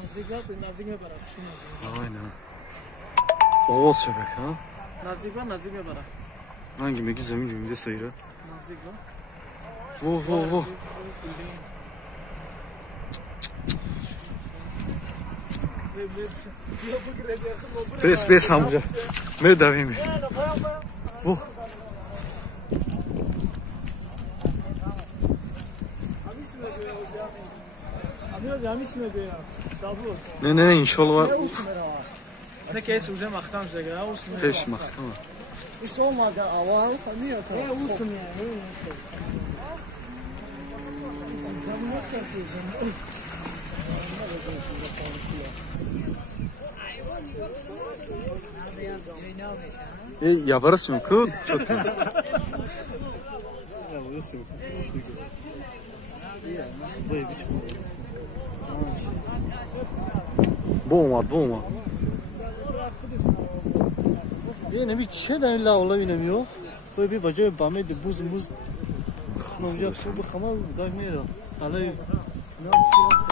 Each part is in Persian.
نزدیک میبره. Aynen. Oğuz şebek ha. نزدیک میبره. Hangi meki zemin cümlede sayıra. نزدیک با. Vo. Bes amca. Ne davimi. Vo. Ne inşallah. Ne kez uzun mahkam zega olsun. Peş mahkama. Hiç olmadı ama niye ta? Olsun ya. Yaparız mı ku? Çok. Boğma. Yine bir şey de la olabiliyor. Böyle bir bacağı bamedi buz. Ne olacak su bu ama daimero. Alay. Ne yapıyor?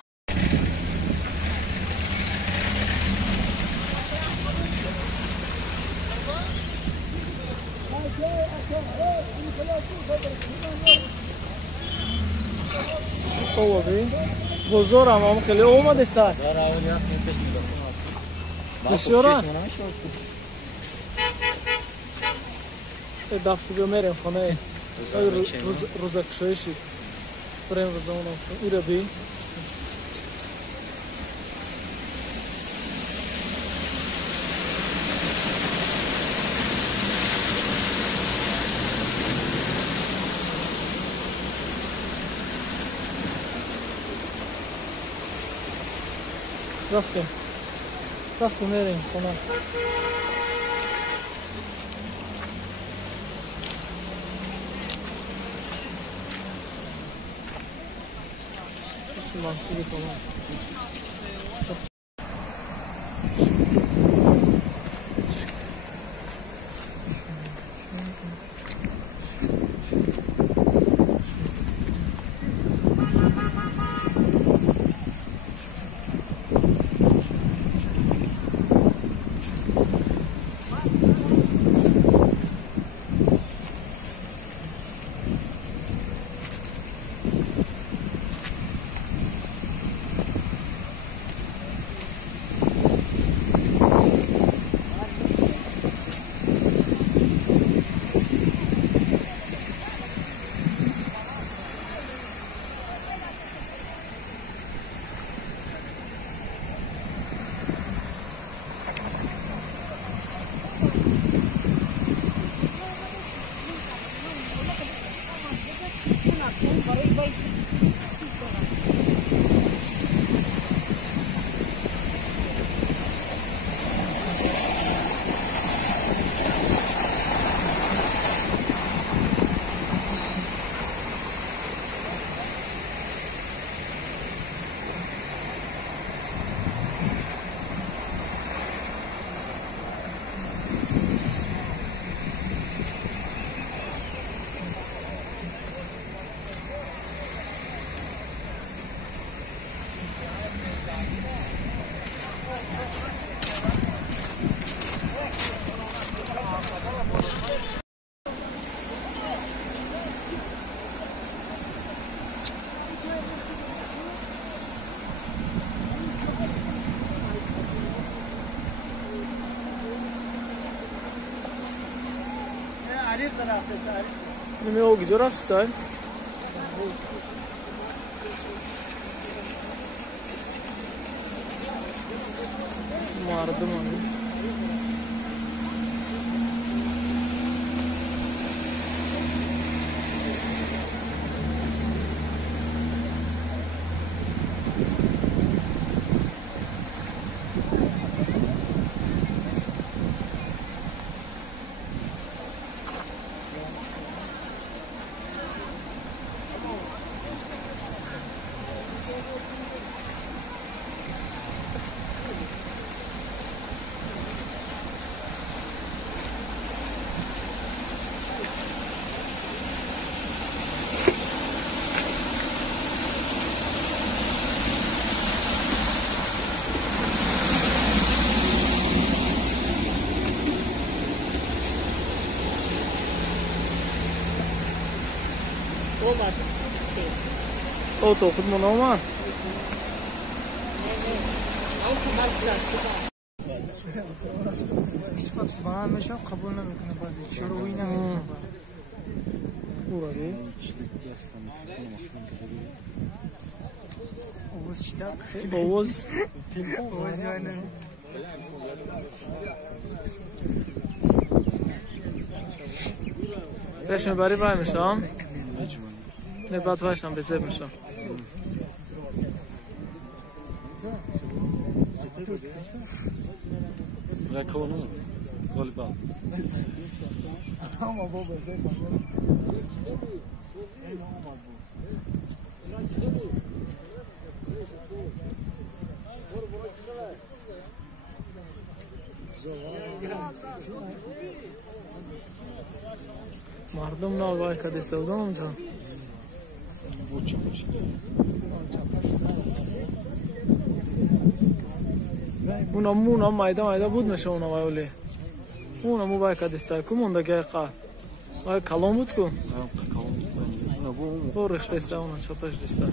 بزرگ هم خیلی اومده سر بسیاران دفتر میرم خانه روزکشایشی بریم روزانم شو ایره بی رفتم میریم خونه محصولی کنم Nime o gidiyor hafiften. Mardım onu. او تو خود منوما همش قبول نمیکنه بازی شروعی نمیکنه اوز چیتا اوز اوز یعنی بشم بری بای میشم نه بعد واشم بزرگ میشم Rakonum. Galiba. مردم نوای کدی سودم اونجا اونا مایدا بود میشه اونا ولی اونا مو باید کدیستا کمونده که قا وای کلام بود کو او ریخته است اونا چپش دیستا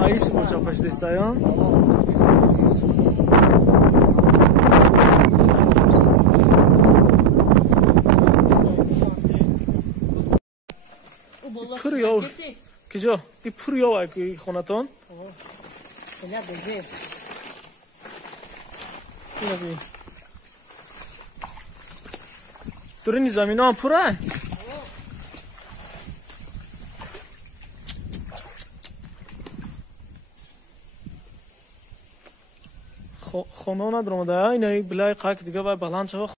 Aí isso não já faz desse daí, ó. Pır yav. Kijo, bir pır yav ay ki xonaton. ne beze Tabii. Durun zamina pıra. خونه ندارم. اینه بلای قاک دیگه باید بلند شو.